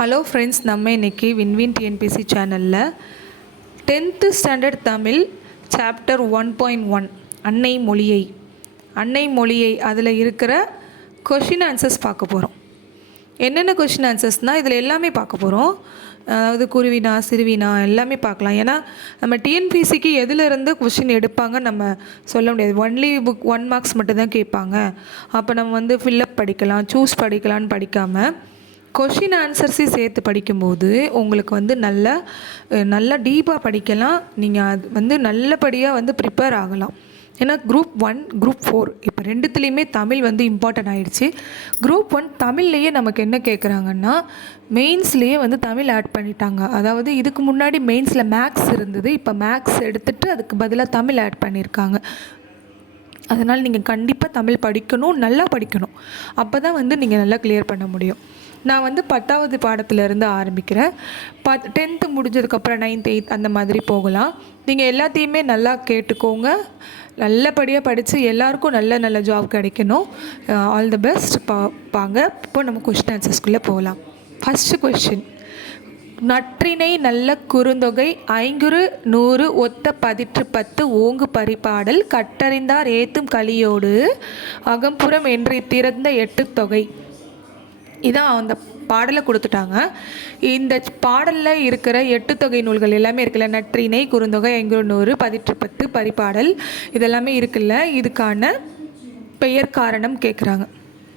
Hello friends, நம்ம இன்றைக்கி win win TNPSC சேனலில் 10th ஸ்டாண்டர்ட் தமிழ் சாப்டர் 1.1 அன்னை மொழியை அதில் இருக்கிற கொஷின் ஆன்சர்ஸ் பார்க்க போகிறோம். என்னென்ன கொஷின் ஆன்சர்ஸ்னால் இதில் எல்லாமே பார்க்க போகிறோம். அதாவது குருவினா சிறுவினா எல்லாமே பார்க்கலாம். ஏன்னா நம்ம டிஎன்பிசிக்கு எதிலிருந்து கொஷின் எடுப்பாங்க நம்ம சொல்ல முடியாது. ஒன்லி புக் 1 மார்க்ஸ் மட்டும்தான் கேட்பாங்க. அப்போ நம்ம ஃபில்லப் படிக்கலாம், சூஸ் படிக்கலான்னு படிக்காமல் கொஷின் ஆன்சர்ஸையும் சேர்த்து படிக்கும்போது உங்களுக்கு நல்லா டீப்பாக படிக்கலாம். நீங்கள் அது நல்லபடியாக ப்ரிப்பேர் ஆகலாம். ஏன்னா குரூப் 1 குரூப் 4 இப்போ ரெண்டுத்துலேயுமே தமிழ் இம்பார்ட்டன்ட் ஆகிடுச்சு. குரூப் 1 தமிழ்லேயே நமக்கு என்ன கேட்குறாங்கன்னா, மெயின்ஸ்லேயே தமிழ் ஆட் பண்ணிட்டாங்க. அதாவது இதுக்கு முன்னாடி மெயின்ஸில் மேக்ஸ் இருந்தது, இப்போ மேக்ஸ் எடுத்துகிட்டு அதுக்கு பதிலாக தமிழ் ஆட் பண்ணியிருக்காங்க. அதனால் நீங்கள் கண்டிப்பாக தமிழ் படிக்கணும், நல்லா படிக்கணும். அப்போ தான் நீங்கள் நல்லா கிளியர் பண்ண முடியும். நான் 10வது பாடத்திலேருந்து ஆரம்பிக்கிறேன். 10th முடிஞ்சதுக்கப்புறம் 9th 8th அந்த மாதிரி போகலாம். நீங்கள் எல்லாத்தையுமே நல்லா கேட்டுக்கோங்க. நல்லபடியாக படித்து எல்லாருக்கும் நல்ல ஜாப் கிடைக்கணும். All the best. பாங்க இப்போ நம்ம கொஸ்டின் ஆன்சர்ஸ்குள்ளே போகலாம். ஃபஸ்ட்டு கொஸ்டின், நற்றிணை நல்ல குறுந்தொகை ஐங்குறு நூறு ஒத்த பதிற்று 10 ஓங்கு பரிபாடல் கற்றறிந்தார் ஏத்தும் கலியோடு அகம்புறம் என்று திறந்த 8 தொகை. இதான் அந்த பாடலை கொடுத்துட்டாங்க. இந்த பாடலில் இருக்கிற 8 தொகை நூல்கள் எல்லாமே இருக்குல்ல, நற்றிணை குறுந்தொகை ஐங்குறு நூறு பதிற்று 10 பரிபாடல் இதெல்லாமே இருக்குல்ல, இதுக்கான பெயர் காரணம் கேட்குறாங்க.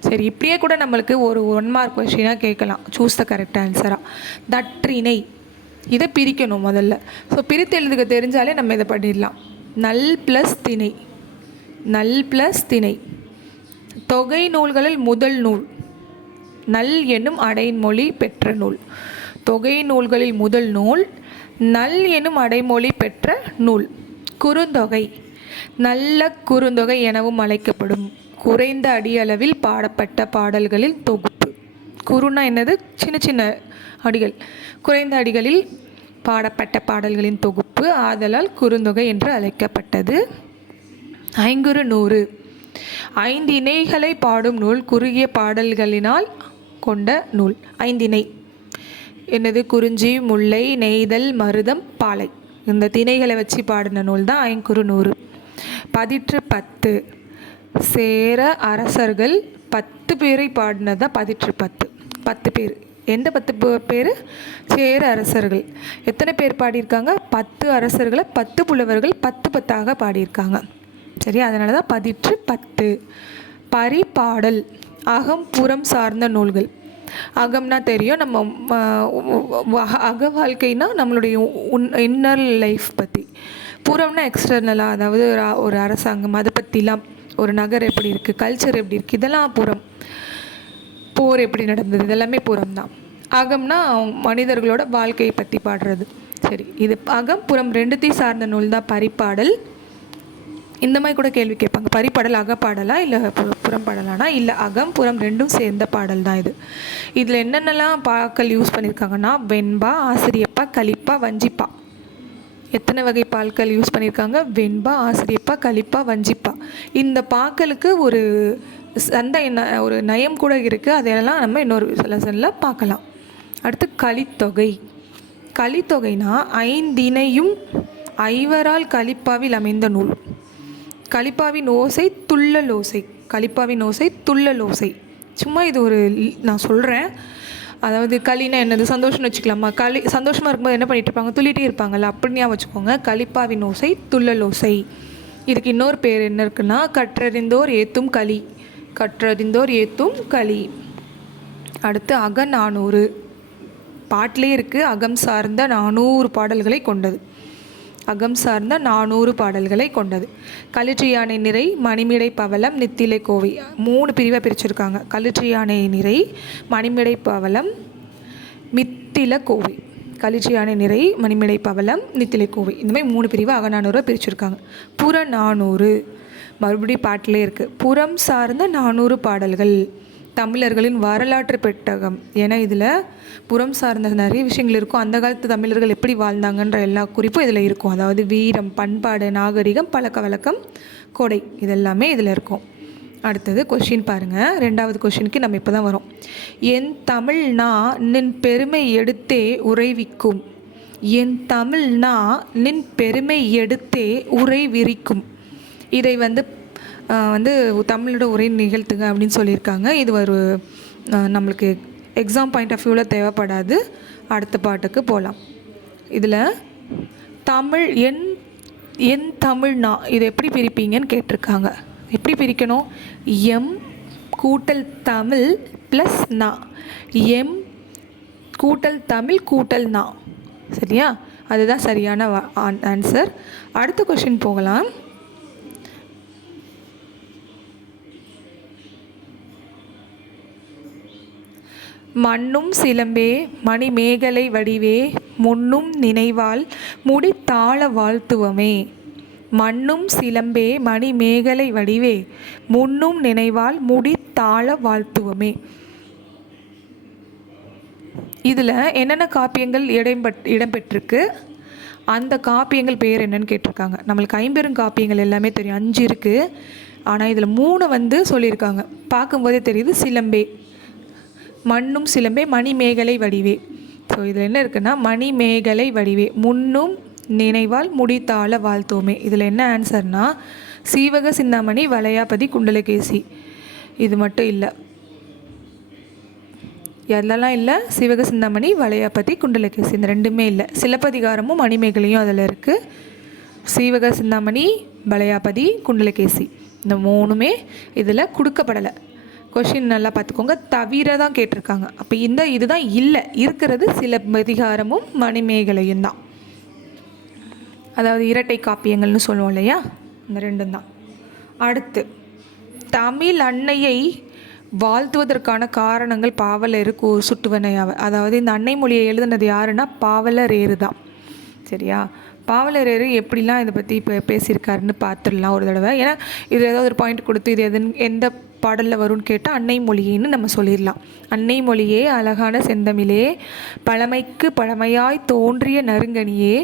சரி, இப்படியே கூட நம்மளுக்கு ஒரு 1 மார்க் கொஸ்டினாக கேட்கலாம். சூஸ் த கரெக்ட் ஆன்சராக. நற்றிணை இதை பிரிக்கணும் முதல்ல. ஸோ பிரித்து எழுதுக தெரிஞ்சாலே நம்ம இதை பண்ணிடலாம். நல் ப்ளஸ் திணை, நல் ப்ளஸ் திணை. தொகை நூல்களில் முதல் நூல் நல் என்னும் அடைமொழி பெற்ற நூல். தொகை நூல்களில் முதல் நூல் நல் என்னும் அடைமொழி பெற்ற நூல். குறுந்தொகை நல்ல குறுந்தொகை எனவும் அழைக்கப்படும் குறைந்த அடியளவில் பாடப்பட்ட பாடல்களில் தொகுப்பு. குறுனா என்னது? சின்ன சின்ன அடிகள். குறைந்த அடிகளில் பாடப்பட்ட பாடல்களின் தொகுப்பு, ஆதலால் குறுந்தொகை என்று அழைக்கப்பட்டது. ஐங்குறு நூறு 5 இணைகளை பாடும் நூல். குறுகிய பாடல்களினால் கொண்ட நூல். 5 இணை என்னது? குறிஞ்சி, முல்லை, நெய்தல், மருதம், பாலை. இந்த திணைகளை வச்சு பாடின நூல் தான் ஐங்குறு நூறு. பதிற்று 10 சேர அரசர்கள் 10 பேரை பாடினது தான் பதிற்று 10. 10 பேர். எந்த 10 பேர்? சேர அரசர்கள். எத்தனை பேர் பாடியிருக்காங்க? 10 அரசர்களை 10 புலவர்கள் 10 பாடியிருக்காங்க. சரி, அதனால தான் பதிற்று 10. பரிபாடல் அகம் புறம் சார்ந்த நூல்கள். அகம்னா தெரியும், நம்ம அக வாழ்க்கைனா நம்மளுடைய இன்னர் லைஃப் பற்றி. புறம்னா எக்ஸ்டர்னலாக, அதாவது ஒரு அரசாங்கம் அதை பற்றிலாம், ஒரு நகர் எப்படி இருக்குது, கல்ச்சர் எப்படி இருக்குது, இதெல்லாம் புறம். போர் எப்படி நடந்தது, இதெல்லாமே புறம் தான். அகம்னா மனிதர்களோட வாழ்க்கையை பற்றி பாடுறது. சரி, இது அகம் புறம் ரெண்டுத்தையும் சார்ந்த நூல் தான் பரிபாடல். இந்த மாதிரி கூட கேள்வி கேட்பாங்க, பரிபாடல் அகப்பாடலா இல்லை புறம்பாடலானா? இல்லை, அகம் புறம் ரெண்டும் சேர்ந்த பாடல் தான் இது. இதில் என்னென்னலாம் பாக்கள் யூஸ் பண்ணியிருக்காங்கன்னா, வெண்பா, ஆசிரியப்பா, கலிப்பா, வஞ்சிப்பா. எத்தனை வகை பால்கள் யூஸ் பண்ணியிருக்காங்க? வெண்பா, ஆசிரியப்பா, கலிப்பா, வஞ்சிப்பா. இந்த பாக்களுக்கு ஒரு ஒரு நயம் கூட இருக்குது. அதையெல்லாம் நம்ம இன்னொரு லெசனில் பார்க்கலாம். அடுத்து கலித்தொகை. கலித்தொகைனா 5 இணையும் 5வரால் கலிப்பாவில் அமைந்த நூல். கலிப்பாவின் ஓசை துள்ளல் ஓசை. கலிப்பாவின் ஓசை துள்ளல் ஓசை. சும்மா இது நான் சொல்கிறேன். அதாவது களினா என்னது? சந்தோஷம்னு வச்சுக்கலாமா? சந்தோஷமாக இருக்கும்போது என்ன பண்ணிட்டு இருப்பாங்க? துள்ளிட்டே இருப்பாங்கள்ல, அப்படின்னா வச்சுக்கோங்க. கலிப்பாவின் ஓசை துள்ளல் ஓசை. இதுக்கு இன்னொரு பேர் என்ன இருக்குன்னா, கற்றறிந்தோர் ஏத்தும் களி. கற்றறிந்தோர் ஏத்தும் களி. அடுத்து அகநானூறு. பாட்டிலே இருக்குது. அகம் சார்ந்த 400 பாடல்களை கொண்டது. அகம் சார்ந்த 400 பாடல்களை கொண்டது. களிற்றியானை நிறை, மணிமிடை பவளம், நித்திலை கோவை. 3 பிரிவாக பிரிச்சிருக்காங்க. களிற்றியானை நிறை, மணிமிடை பவளம், மித்தில கோவை. களிற்றியானை நிறை, மணிமிடை பவளம், நித்திலை கோவை. இந்த மாதிரி 3 பிரிவாக அகநானூறு பிரிச்சிருக்காங்க. புறநானூறு மறுபடியும் பாட்டிலே இருக்குது. புறம் சார்ந்த 400 பாடல்கள். தமிழர்களின் வரலாற்று பெட்டகம். ஏன்னா இதில் புறம் சார்ந்த நிறைய விஷயங்கள் இருக்கும். அந்த காலத்து தமிழர்கள் எப்படி வாழ்ந்தாங்கன்ற எல்லா குறிப்பும் இதில் இருக்கும். அதாவது வீரம், பண்பாடு, நாகரிகம், பழக்க வழக்கம், கொடை, இதெல்லாமே இதில் இருக்கும். அடுத்தது கொஷின் பாருங்கள். 2வது கொஷினுக்கு நம்ம இப்போ தான் வரோம். என் தமிழ்னா நின் பெருமை எடுத்தே உறைவிக்கும். என் தமிழ்னா நின் பெருமை எடுத்தே உரை விரிக்கும். இதை வந்து தமிழோட உரை நிகழ்த்துங்க அப்படின்னு சொல்லியிருக்காங்க. இது ஒரு நம்மளுக்கு எக்ஸாம் பாயிண்ட் ஆஃப் வியூவில் தேவைப்படாது. அடுத்த பாட்டுக்கு போகலாம். இதில் தமிழ் என் தமிழ்னா இது எப்படி பிரிப்பீங்கன்னு கேட்டிருக்காங்க. எப்படி பிரிக்கணும்? எம் கூட்டல் தமிழ் ப்ளஸ் நா. எம் கூட்டல் தமிழ் கூட்டல் நா. சரியா? அதுதான் சரியான ஆன்சர். அடுத்த கொஷின் போகலாம். மண்ணும் சிலம்பே மணிமேகலை வடிவே முன்னும் நினைவால் முடித்தாள வாழ்த்துவமே. மண்ணும் சிலம்பே மணிமேகலை வடிவே முன்னும் நினைவால் முடித்தாள வாழ்த்துவமே. இதில் என்னென்ன காப்பியங்கள் இடம்பெற்றிருக்கு, அந்த காப்பியங்கள் பேர் என்னன்னு கேட்டிருக்காங்க. நம்மளுக்கு 50 காப்பியங்கள் எல்லாமே தெரியும், 5 இருக்குது. ஆனால் இதில் 3 சொல்லியிருக்காங்க. பார்க்கும்போதே தெரியுது, சிலம்பே, மண்ணும் சிலம்பே மணிமேகலை வடிவே. ஸோ இதில் என்ன இருக்குன்னா, மணிமேகலை வடிவே முன்னும் நினைவால் முடித்தாள வாழ்த்தோமே. இதில் என்ன ஆன்சர்னா, சீவக சிந்தாமணி வளையாபதி குண்டலகேசி. இது மட்டும் இல்லை, எல்லாம் இல்லை. சீவக சிந்தாமணி வளையாபதி குண்டலகேசி இந்த 2மே இல்லை. சிலப்பதிகாரமும் மணிமேகலையும் அதில் இருக்குது. சீவக சிந்தாமணி வளையாபதி குண்டலகேசி இந்த 3மே இதில் கொடுக்கப்படலை. கொஷின் நல்லா பார்த்துக்கோங்க, தவிர தான் கேட்டிருக்காங்க. அப்போ இதுதான் இல்லை, இருக்கிறது சிலப்பதிகாரமும் மணிமேகலையும் தான். அதாவது இரட்டை காப்பியங்கள்னு சொல்லுவோம் இல்லையா, இந்த 2 தான். அடுத்து, தமிழ் அன்னையை வாழ்த்துவதற்கான காரணங்கள் பாவலரு சுட்டுவனையாவ. அதாவது இந்த அன்னை மொழியை எழுதுனது யாருன்னா பாவலரேறு தான். சரியா? பாவலரேறு எப்படிலாம் இதை பற்றி இப்போ பேசியிருக்காருன்னு பார்த்துடலாம் ஒரு தடவை. ஏன்னா இது ஏதாவது ஒரு பாயிண்ட் கொடுத்து இது எந்த பாடலில் வரும்னு கேட்டால் அன்னை மொழியின்னு நம்ம சொல்லிடலாம். அன்னை மொழியே அழகான செந்தமிழே பழமைக்கு பழமையாய் தோன்றிய நறுங்கனியே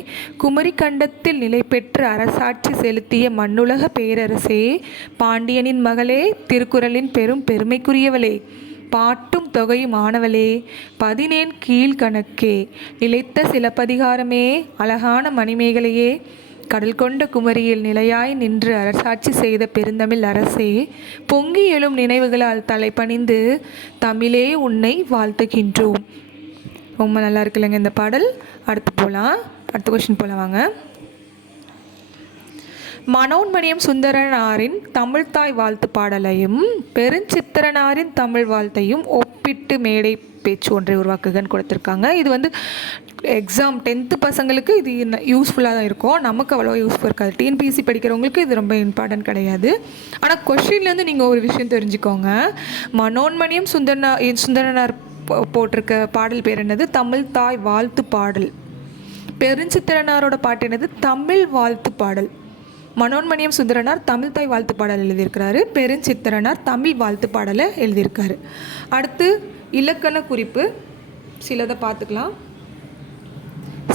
குமரி கண்டத்தில் நிலை பெற்று அரசாட்சி செலுத்திய மண்ணுலக பேரரசே பாண்டியனின் மகளே திருக்குறளின் பெரும் பெருமைக்குரியவளே பாட்டும் தொகையும் ஆனவளே 17 கீழ்கணக்கே நிலைத்த சிலப்பதிகாரமே அழகான மணிமேகலையே கடல் கொண்ட குமரியில் நிலையாய் நின்று அரசாட்சி செய்த பெருந்தமிழ் அரசே பொங்கி எழும் நினைவுகளால் தலைப்பணிந்து தமிழே உன்னை வாழ்த்துகின்றோம். ரொம்ப நல்லா இருக்குல்லங்க இந்த பாடல். அடுத்த கொஸ்டின் போகலாம் வாங்க. மனோன்மணியம் சுந்தரனாரின் தமிழ்தாய் வாழ்த்து பாடலையும் பெருஞ்சித்திரனாரின் தமிழ் வாழ்த்தையும் ஒப்பிட்டு மேடை பேச்சு ஒன்றை உருவாக்குகன்னு கொடுத்துருக்காங்க. இது எக்ஸாம் 10th பசங்களுக்கு இது யூஸ்ஃபுல்லாக தான் இருக்கும். நமக்கு அவ்வளோ யூஸ்ஃபுல் இருக்காது. டிஎன்பிஎஸ்சி படிக்கிறவங்களுக்கு இது ரொம்ப இம்பார்ட்டன்ட் கிடையாது. ஆனால் கொஸ்டின்லேருந்து நீங்கள் ஒரு விஷயம் தெரிஞ்சுக்கோங்க. மனோன்மணியம் சுந்தரனார் போட்டிருக்க பாடல் பேர் என்னது? தமிழ் தாய் வாழ்த்து பாடல். பெருஞ்சித்திரனாரோட பாட்டு என்னது? தமிழ் வாழ்த்து பாடல். மனோன்மணியம் சுந்தரனார் தமிழ் தாய் வாழ்த்து பாடல் எழுதியிருக்கிறாரு. பெருஞ்சித்திரனார் தமிழ் வாழ்த்து பாடலை எழுதியிருக்காரு. அடுத்து இலக்கண குறிப்பு சிலதை பார்த்துக்கலாம்.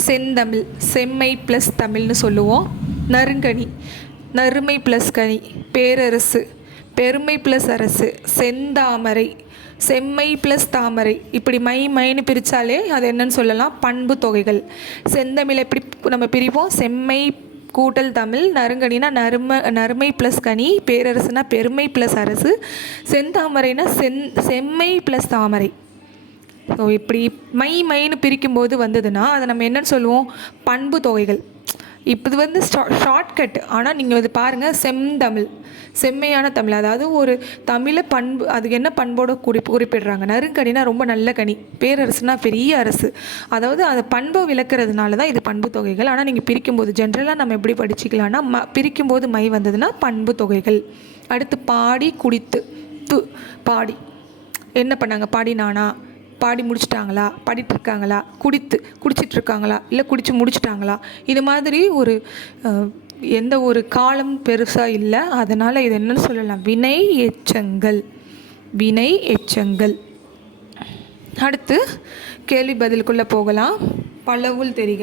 செந்தமிழ், செம்மை ப்ளஸ் தமிழ்னு சொல்லுவோம். நறுங்கனி, நறுமை ப்ளஸ் கனி. பேரரசு, பெருமை ப்ளஸ் அரசு. செந்தாமரை, செம்மை ப்ளஸ் தாமரை. இப்படி மைன்னு பிரித்தாலே அது என்னன்னு சொல்லலாம்? பண்பு தொகைகள். செந்தமிழ் எப்படி நம்ம பிரிப்போம்? செம்மை கூட்டல் தமிழ், நறுங்கனினா நறுமை ப்ளஸ் கனி, பேரரசுனா பெருமை ப்ளஸ் அரசு, செந்தாமரைனா செம்மை ப்ளஸ் தாமரை. ஸோ இப்படி மைன்னு பிரிக்கும்போது வந்ததுன்னா அதை நம்ம என்னன்னு சொல்லுவோம்? பண்பு தொகைகள். இப்போ இது ஷார்ட்கட். ஆனால் நீங்கள் இது பாருங்கள், செந்தமிழ், செம்மையான தமிழ். அதாவது ஒரு தமிழை பண்பு, அதுக்கு என்ன பண்போட குறிப்பிடுறாங்க? நறுங்கனினா ரொம்ப நல்ல கனி, பேரரசுனா பெரிய அரசு. அதாவது அதை பண்பை விளக்குறதுனால தான் இது பண்பு தொகைகள். ஆனால் நீங்கள் பிரிக்கும்போது ஜென்ரலாக நம்ம எப்படி படிச்சுக்கலாம்னா, பிரிக்கும்போது மை வந்ததுன்னா பண்பு தொகைகள். அடுத்து பாடி குடித்து. பாடி என்ன பண்ணாங்க? பாடினானா, பாடி முடிச்சிட்டாங்களா, பாடிட்டுருக்காங்களா, குடிச்சிட்ருக்காங்களா, இல்லை குடித்து முடிச்சிட்டாங்களா. இது மாதிரி எந்த ஒரு காலம் பெருசாக இல்லை. அதனால் இது என்னன்னு சொல்லலாம்? வினை எச்சங்கள். வினை எச்சங்கள். அடுத்து கேள்வி பதிலுக்குள்ளே போகலாம். பலவுள் தெரிக.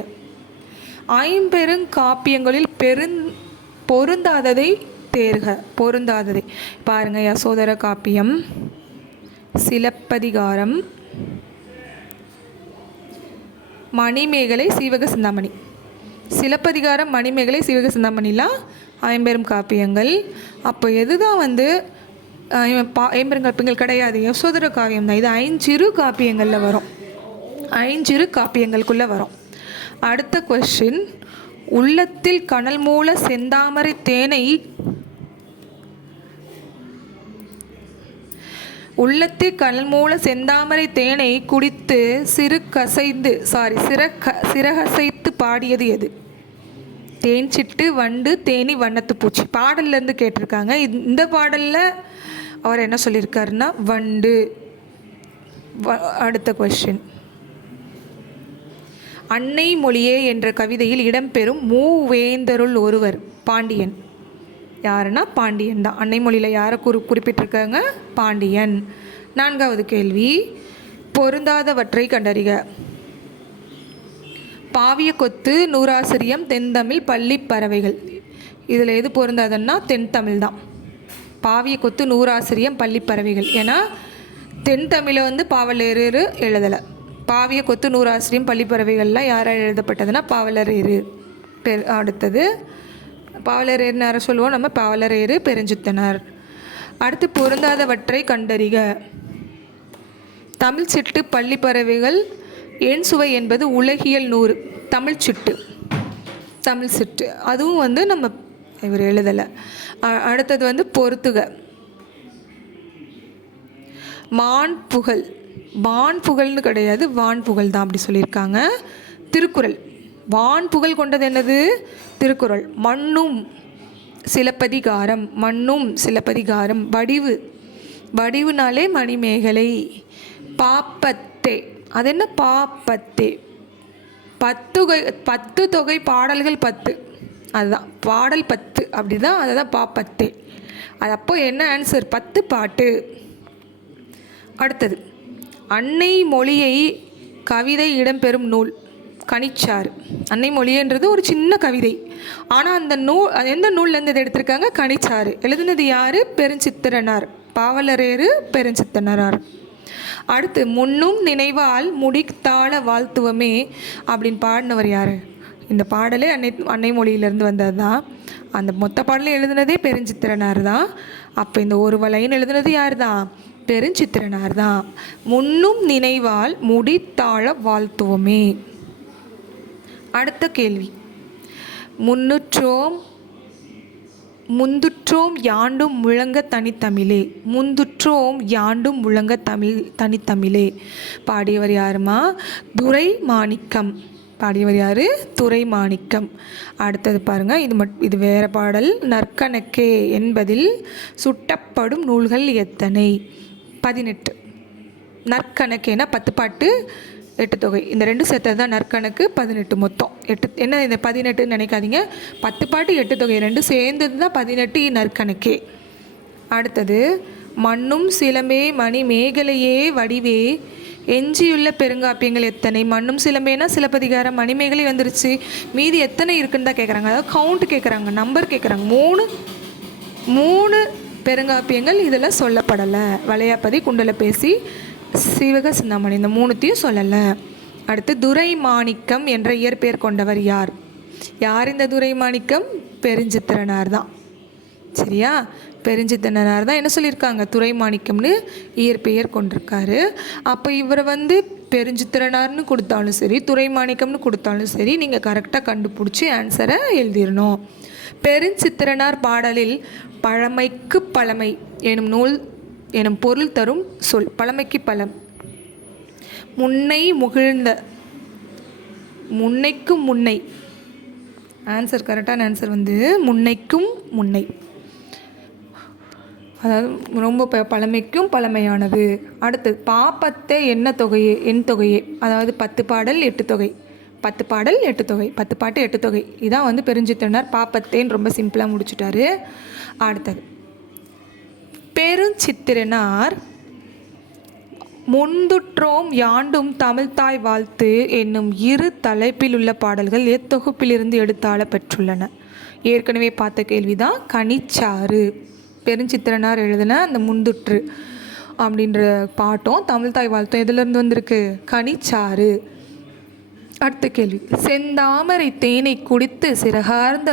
50 காப்பியங்களில் பொருந்தாததை தேர்க. பொருந்தாததை பாருங்கள். யசோதர காப்பியம், சிலப்பதிகாரம், மணிமேகலை, சீவக சிந்தாமணி. சிலப்பதிகாரம், மணிமேகலை, சீவக சிந்தாமணிலாம் ஐம்பெரும் காப்பியங்கள். அப்போ எதுதான் வந்து ஐம்பெருங்காப்பியங்கள் கிடையாது, யசோதர காவியம் தான். இது ஐஞ்சிறு காப்பியங்களில் வரும், ஐஞ்சிறு காப்பியங்களுக்குள்ளே வரும். அடுத்த கொஸ்டின், உள்ளத்தில் கனல் மூல செந்தாமரை தேனை உள்ளத்தில் கனல் மூல செந்தாமரை தேனை குடித்து சிறகசைத்து பாடியது எது? தேன் சிட்டு வண்டு தேனி வண்ணத்து பூச்சி. பாடல்லேருந்து கேட்டிருக்காங்க. இந்த பாடலில் அவர் என்ன சொல்லியிருக்காருன்னா வண்டு. அடுத்த கொஸ்டின், அன்னை மொழியே என்ற கவிதையில் இடம்பெறும் மூவேந்தருள் ஒருவர் பாண்டியன். யாருன்னா பாண்டியன் தான். அன்னை மொழியில் யாரை குறிப்பிட்டிருக்காங்க? பாண்டியன். நான்காவது கேள்வி, பொருந்தாதவற்றை கண்டறிக. பாவிய கொத்து, நூறாசிரியம், தென்தமிழ், பள்ளி பறவைகள். இதில் எது பொருந்தாதுன்னா தென்தமிழ் தான். பாவிய கொத்து, நூறாசிரியம், பள்ளி பறவைகள். ஏன்னா தென்தமிழை வந்து பாவலரேறு எழுதலை. பாவிய கொத்து, நூறாசிரியம், பள்ளி பறவைகள்லாம் யாரால் எழுதப்பட்டதுன்னா பாவலரேறு. அடுத்தது பாவலரேறுன்னு யாரை சொல்லுவோம் நம்ம? பாவலரேறு, பெருஞ்சித்தனார். அடுத்து பொருந்தாதவற்றை கண்டறிக. தமிழ் சிட்டு, பள்ளி பறவைகள், எண் சுவை என்பது உலகியல் 100. தமிழ் சிட்டு, தமிழ் சிட்டு அதுவும் வந்து நம்ம இவர் எழுதலை. அடுத்தது வந்து பொறுத்துக. மான்புகழ், வான்புகழ்னு கிடையாது, வான்புகழ் தான் அப்படி சொல்லியிருக்காங்க. திருக்குறள், வான்புகழ் கொண்டது என்னது? திருக்குறள். மண்ணும் சிலப்பதிகாரம், மண்ணும் சிலப்பதிகாரம். வடிவு, வடிவுனாலே மணிமேகலை. பாப்பத்தே, அது என்ன? பாப்பத்தே. 10 தொகை பாடல்கள் 10, அதுதான் பாடல் 10, அப்படி தான், அதுதான் பாப்பத்தே. அது அப்போ என்ன ஆன்சர்? 10 பாட்டு. அடுத்தது, அன்னை மொழியை கவிதை இடம்பெறும் நூல். கனிச்சாறு. அன்னை மொழின்றது ஒரு சின்ன கவிதை, ஆனால் அந்த நூல் எந்த நூல்லேருந்து இதை எடுத்திருக்காங்க? கனிச்சாறு. எழுதுனது யார்? பெருஞ்சித்திரனார். பாவலரேறு, பெருஞ்சித்திரனார். அடுத்து, முன்னும் நினைவால் முடித்தாள வாழ்த்துவமே அப்படின்னு பாடினவர் யார்? இந்த பாடலே அன்னை மொழியிலேருந்து வந்தது தான். அந்த மொத்த பாடலை எழுதுனதே பெருஞ்சித்திரனார் தான். அப்போ இந்த ஒரு லைன் எழுதுனது யார் தான்? பெருஞ்சித்திரனார் தான். முன்னும் நினைவால் முடித்தாள வாழ்த்துவமே. அடுத்த கேள்வி, முந்துற்றோம் யாண்டும் முழங்க தனித்தமிழே. முந்துற்றோம் யாண்டும் முழங்க தனித்தமிழே பாடியவர் யாருமா? துரை மாணிக்கம். பாடியவர் யார்? துரை மாணிக்கம். அடுத்தது பாருங்கள், இது வேறு பாடல். நற்கணக்கே என்பதில் சுட்டப்படும் நூல்கள் எத்தனை? 18. நற்கணக்கேனா 10 பாட்டு 8 தொகை. இந்த 2 சேர்த்தது தான் நற்கணக்கு. 18 மொத்தம் 8. என்ன இந்த 18ன்னு நினைக்காதீங்க, 10 பாட்டு 8 தொகை 2 சேர்ந்தது தான் 18 நற்கணக்கே. அடுத்தது, மண்ணும் சிலம்பே மணி மேகலையே வடிவே எஞ்சியுள்ள பெருங்காப்பியங்கள் எத்தனை? மண்ணும் சிலம்பேனா சிலப்பதிகாரம், மணிமேகலை வந்துருச்சு. மீதி எத்தனை இருக்குன்னு தான் கேட்குறாங்க. அதாவது கவுண்ட் கேட்குறாங்க, நம்பர் கேட்குறாங்க. 3 பெருங்காப்பியங்கள் இதில் சொல்லப்படலை. வளையாபதி, குண்டலப்பேசி, சீவக சிந்தாமணி, இந்த 3த்தையும் சொல்லலை. அடுத்து, துரை மாணிக்கம் என்ற இயற்பெயர் கொண்டவர் யார்? யார் இந்த துரை மாணிக்கம்? பெருஞ்சித்திரனார் தான். சரியா? பெருஞ்சித்திரனார் தான் என்ன சொல்லியிருக்காங்க? துரை மாணிக்கம்னு இயற்பெயர் கொண்டிருக்காரு. அப்போ இவரை வந்து பெருஞ்சித்திரனார்னு கொடுத்தாலும் சரி, துரை மாணிக்கம்னு கொடுத்தாலும் சரி, நீங்கள் கரெக்டாக கண்டுபிடிச்சி ஆன்சரை எழுதிடணும். பெருஞ்சித்திரனார் பாடலில் பழமைக்கு பழமை எனும் நூல் எனும் பொருள் தரும் சொல். பழமைக்கு பழம். முன்னை முகிழ்ந்த, முன்னைக்கும் முன்னை. ஆன்சர், கரெக்டான ஆன்சர் வந்து முன்னைக்கும் முன்னை. அதாவது ரொம்ப பழமைக்கும் பழமையானது. அடுத்து, பாப்பத்தே என்ன தொகையே? எண் தொகையே. அதாவது 10 பாடல் 8 தொகை. 10 பாடல் 8 தொகை, 10 பாட்டு 8 தொகை. இதான் வந்து பெருஞ்சித்திரனார் பாப்பத்தேன்னு ரொம்ப சிம்பிளாக முடிச்சுட்டாரு. அடுத்தது, பெருஞ்சித்திரனார் முந்துற்றோம் யாண்டும் தமிழ்தாய் வாழ்த்து என்னும் 2 தலைப்பில் உள்ள பாடல்கள் எத்தொகுப்பிலிருந்து எடுத்தாள பெற்றுள்ளன? ஏற்கனவே பார்த்த கேள்வி தான் கனிச்சாறு. பெருஞ்சித்திரனார் எழுதின அந்த முந்துற்று அப்படின்ற பாட்டும் தமிழ்தாய் வாழ்த்தும் எதுலேருந்து வந்திருக்கு? கனிச்சாறு. அடுத்த கேள்வி, செந்தாமரை தேனை குடித்து சிறகார்ந்த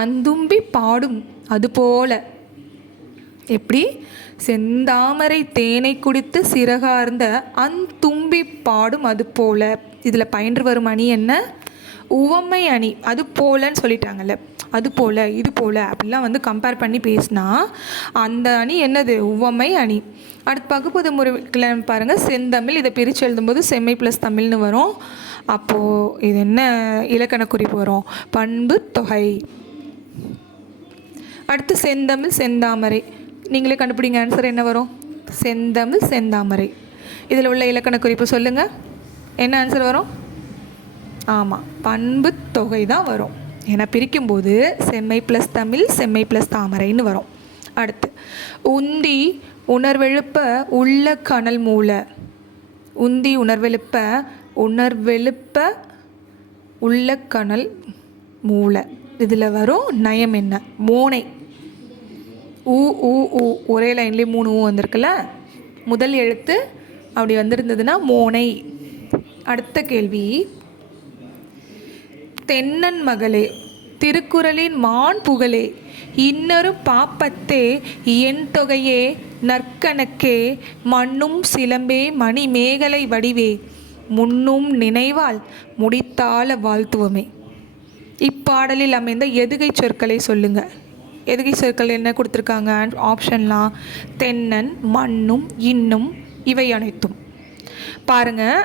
அந்தும்பி பாடும் அதுபோல. எப்படி? செந்தாமரை தேனை குடித்து சிறகார்ந்த அந்தும்பி பாடும் அது போல. இதில் பயின்று வரும் அணி என்ன? உவமை அணி. அது போலன்னு சொல்லிட்டாங்கல்ல, அது போல் இது போல் அப்படிலாம் வந்து கம்பேர் பண்ணி பேசினா அந்த அணி என்னது? உவமை அணி. அடுத்து பகுப்பது முறையில் பாருங்கள், செந்தமிழ். இதை பிரித்து எழுதும்போது செம்மை ப்ளஸ் தமிழ்னு வரும். அப்போது இது என்ன இலக்கண குறிப்பு வரும்? பண்பு தொகை. அடுத்து செந்தமிழ் செந்தாமரை. நீங்களே கண்டுபிடிங்க, ஆன்சர் என்ன வரும்? செந்தமிழ் செந்தாமரை. இதில் உள்ள இலக்கண குறிப்பு சொல்லுங்கள், என்ன ஆன்சர் வரும்? ஆமாம், பண்பு தொகை தான் வரும். ஏன்னா பிரிக்கும்போது செம்மை ப்ளஸ் தமிழ் செம்மை ப்ளஸ் தாமரைன்னு வரும். அடுத்து உந்தி உணர்வெழுப்ப உள்ள கனல் மூல. உந்தி உணர்வெழுப்ப உள்ள கனல் மூல. இதில் வரும் நயம் என்ன? மோனை. ஊ ஊ ஊ ஒரே லைன்லேயே 3 ஊ வந்திருக்குல்ல, முதல் எழுத்து அப்படி வந்திருந்ததுன்னா மோனை. அடுத்த கேள்வி, தென்னன் மகளே திருக்குறளின் மான் புகழே இன்னொரு பாப்பத்தே என் தொகையே நற்கணக்கே மண்ணும் சிலம்பே மணி மேகலை வடிவே முன்னும் நினைவால் முடித்தால வாழ்த்துவமே. இப்பாடலில் அமைந்த எதுகை சொற்களை சொல்லுங்கள். எதுகை சொற்கள் என்ன கொடுத்துருக்காங்க? ஆப்ஷன்லாம் தென்னன், மண்ணும், இன்னும், இவை அனைத்தும். பாருங்கள்,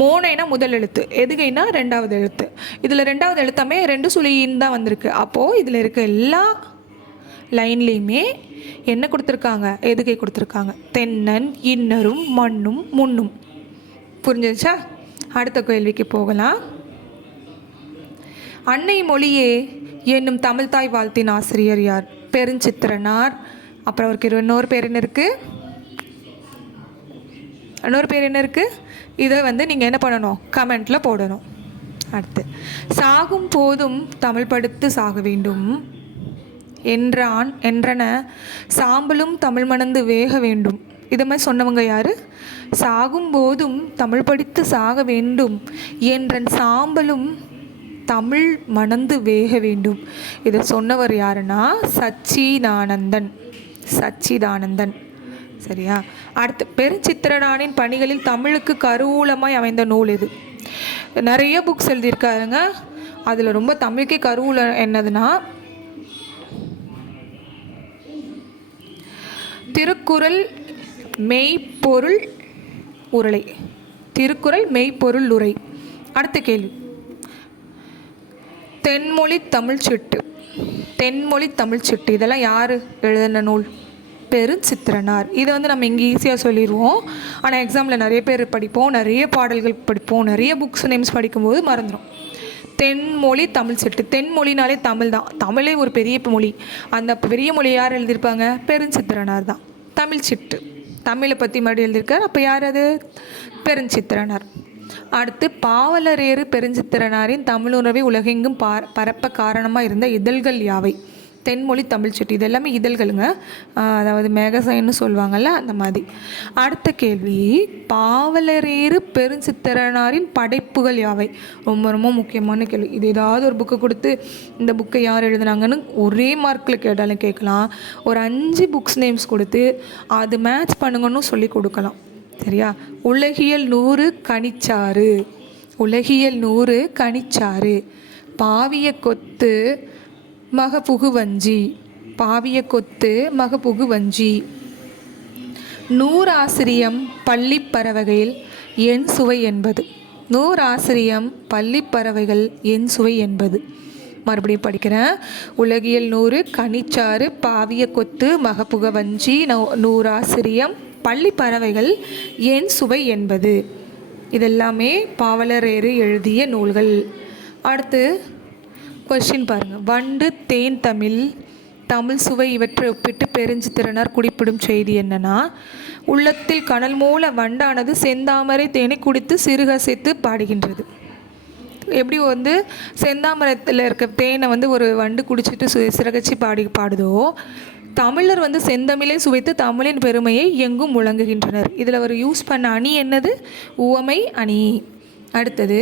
மோனைனா முதல் எழுத்து, எதுகைனா 2வது எழுத்து. இதில் 2வது எழுத்தாமே 2 சுழின்னு தான் வந்திருக்கு. அப்போது இதில் இருக்க எல்லா லைன்லேயுமே என்ன கொடுத்துருக்காங்க? எதுகை கொடுத்துருக்காங்க. தென்னன், இன்னரும், மண்ணும், முன்னும். புரிஞ்சிருச்சா? அடுத்த கேள்விக்கு போகலாம். அன்னை மொழியே என்னும் தமிழ்தாய் வாழ்த்தின் ஆசிரியர் யார்? பெருஞ்சித்திரனார். அப்புறம் அவருக்கு இன்னொரு பேர் என்ன இருக்குது? இதை வந்து நீங்கள் என்ன பண்ணணும்? கமெண்ட்டில் போடணும். அடுத்து, சாகும் போதும் தமிழ் படித்து சாக வேண்டும் என்றன சாம்பலும் தமிழ் மணந்து வேக வேண்டும். இதை மாதிரி சொன்னவங்க யார்? சாகும் போதும் தமிழ் படித்து சாக வேண்டும் என்றன் சாம்பலும் தமிழ் மணந்து வேக வேண்டும். இதை சொன்னவர் யாருன்னா சச்சிதானந்தன். சரியா? அடுத்து, பெருஞ்சித்திரனாரின் பணிகளில் தமிழுக்கு கருவூலமாய் அமைந்த நூல் எது? நிறைய புக்ஸ் எழுதியிருக்காருங்க. அதில் ரொம்ப தமிழுக்கே கருவூலம் என்னதுன்னா திருக்குறள் மெய்ப்பொருள் உரை. அடுத்த கேள்வி, தென்மொழி தமிழ் சிட்டு இதெல்லாம் யார் எழுதின நூல்? பெருஞ்சித்திரனார். இதை வந்து நம்ம இங்கே ஈஸியாக சொல்லிடுவோம். ஆனால் எக்ஸாமில் நிறைய பேர் படிப்போம், நிறைய பாடல்கள் படிப்போம், நிறைய புக்ஸ் நேம்ஸ் படிக்கும்போது மறந்துடும். தென்மொழி தமிழ் சிட்டு. தென்மொழினாலே தமிழ் தான். தமிழே ஒரு பெரிய மொழி. அந்த பெரிய மொழி யார் எழுதியிருப்பாங்க? பெருஞ்சித்திரனார் தான். தமிழ் சிட்டு தமிழை பற்றி மறுபடியும் எழுதியிருக்கார். அப்போ யார் அது? பெருஞ்சித்திரனார். அடுத்து, பாவலரேறு பெருஞ்சித்திரனாரின் தமிழுணர்வை உலகெங்கும் பரப்ப காரணமாக இருந்த இதழ்கள் யாவை? தென்மொழி தமிழ் சிட்டு. இது எல்லாமே இதழ்களுங்க, அதாவது மேகசைன்னு சொல்லுவாங்கள்ல, அந்த மாதிரி. அடுத்த கேள்வி, பாவலரேறு பெருஞ்சித்திரனாரின் படைப்புகள் யாவை? ரொம்ப ரொம்ப முக்கியமான கேள்வி. இது ஏதாவது ஒரு புக்கை கொடுத்து இந்த புக்கை யார் எழுதுனாங்கன்னு ஒரே மார்க்கில் கேட்டாலும் கேட்கலாம். ஒரு 5 புக்ஸ் நேம்ஸ் கொடுத்து அது மேட்ச் பண்ணுங்கன்னு சொல்லி கொடுக்கலாம். சரியா? உலகியல் 100 கனிச்சாறு, பாவிய கொத்து மகப்புகு வஞ்சி, நூறாசிரியம் பள்ளிப்பறவைகள் என் சுவை என்பது. மறுபடியும் படிக்கிறேன். உலகியல் 100 கனிச்சாறு, பாவிய கொத்து மகப்புக வஞ்சி, நூறாசிரியம் பள்ளிப்பறவைகள் என் சுவை என்பது. இதெல்லாமே பாவலரேறு எழுதிய நூல்கள். அடுத்து கொஸ்டின் பாருங்கள். வண்டு, தேன், தமிழ் சுவை இவற்றை ஒப்பிட்டு பெருஞ்சித்திரனார் குறிப்பிடும் செய்தி என்னன்னா, உள்ளத்தில் கனல் மூல வண்டானது செந்தாமரை தேனை குடித்து சிறுகசைத்து பாடுகின்றது. எப்படி வந்து செந்தாமரத்தில் இருக்க தேனை வந்து ஒரு வண்டு குடிச்சிட்டு சிறகச்சி பாடுதோ, தமிழர் வந்து செந்தமிழை சுவைத்து தமிழின் பெருமையை எங்கும் முழங்குகின்றனர். இதில் அவர் யூஸ் பண்ண அணி என்னது? உவமை அணி. அடுத்தது,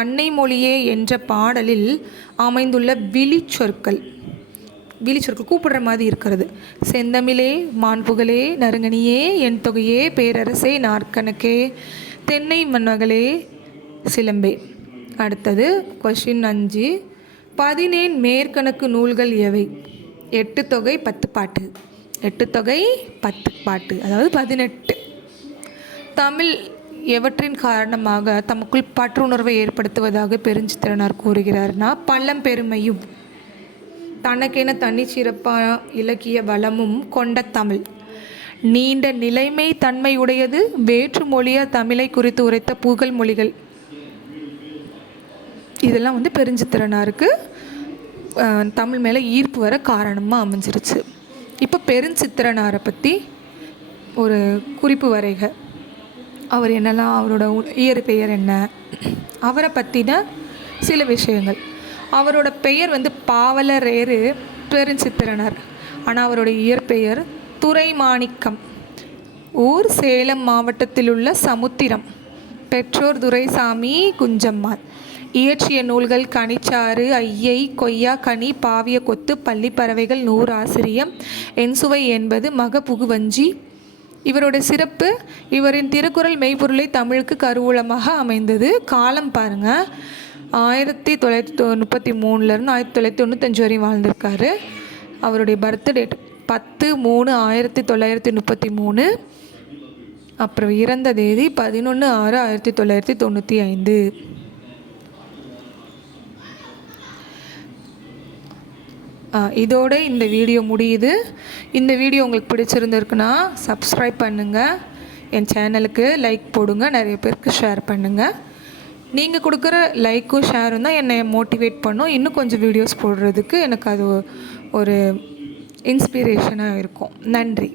அன்னை மொழியே என்ற பாடலில் அமைந்துள்ள விழிச்சொற்கள் கூப்பிடுற மாதிரி இருக்கிறது. செந்தமிழே, மாண்புகளே, நறுங்கனியே, என் தொகையே, பேரரசே, நாற்கணக்கே, தென்னை மன்னகளே, சிலம்பே. அடுத்தது கொஷின் 5, 17 மேற்கணக்கு நூல்கள் எவை? 8 தொகை 10 பாட்டு. 8 தொகை 10 பாட்டு, அதாவது 18. தமிழ் எவற்றின் காரணமாக தமக்குள் பற்றுணர்வை ஏற்படுத்துவதாக பெருஞ்சித்திரனார் கூறுகிறார்னா, பழம்பெருமையும் தனக்கென தனிச்சிறப்பான இலக்கிய வளமும் கொண்ட தமிழ், நீண்ட நிலைமை தன்மையுடையது, வேற்று மொழிய தமிழை குறித்து உரைத்த புகழ் மொழிகள். இதெல்லாம் வந்து பெருஞ்சித்திரனாருக்கு தமிழ் மேலே ஈர்ப்பு வர காரணமாக அமைஞ்சிருச்சு. இப்போ பெருஞ்சித்திரனாரை பற்றி ஒரு குறிப்பு வரைக. அவர் என்னெல்லாம், அவரோட இயற்பெயர் என்ன, அவரை பற்றின சில விஷயங்கள். அவரோட பெயர் வந்து பாவலரேறு பெருஞ்சித்திரனார். ஆனால் அவருடைய இயற்பெயர் துரைமாணிக்கம். ஊர் சேலம் மாவட்டத்தில் உள்ள சமுத்திரம். பெற்றோர் துரைசாமி, குஞ்சம்மாள். இயற்றிய நூல்கள் கனிச்சாறு, ஐயை, கொய்யா கனி, பாவிய கொத்து, பள்ளிப்பறவைகள், நூறாசிரியம், என்சுவை என்பது, மகபுகுவஞ்சி. இவரோட சிறப்பு, இவரின் திருக்குறள் மெய்ப்பொருளை தமிழுக்கு கருவூலமாக அமைந்தது. காலம் பாருங்கள், 1933 1995 வரையும் வாழ்ந்திருக்காரு. அவருடைய பர்த் டேட் 10/3/1933. அப்புறம் இறந்த தேதி 11/6/1995. இதோட இந்த வீடியோ முடியுது. இந்த வீடியோ உங்களுக்கு பிடிச்சிருந்துருக்குன்னா சப்ஸ்கிரைப் பண்ணுங்கள், என் சேனலுக்கு லைக் போடுங்க, நிறைய பேருக்கு ஷேர் பண்ணுங்கள். நீங்கள் கொடுக்குற லைக்கும் ஷேரும் தான் என்னை மோட்டிவேட் பண்ணும், இன்னும் கொஞ்சம் வீடியோஸ் போடுறதுக்கு எனக்கு அது ஒரு இன்ஸ்பிரேஷனாக இருக்கும். நன்றி.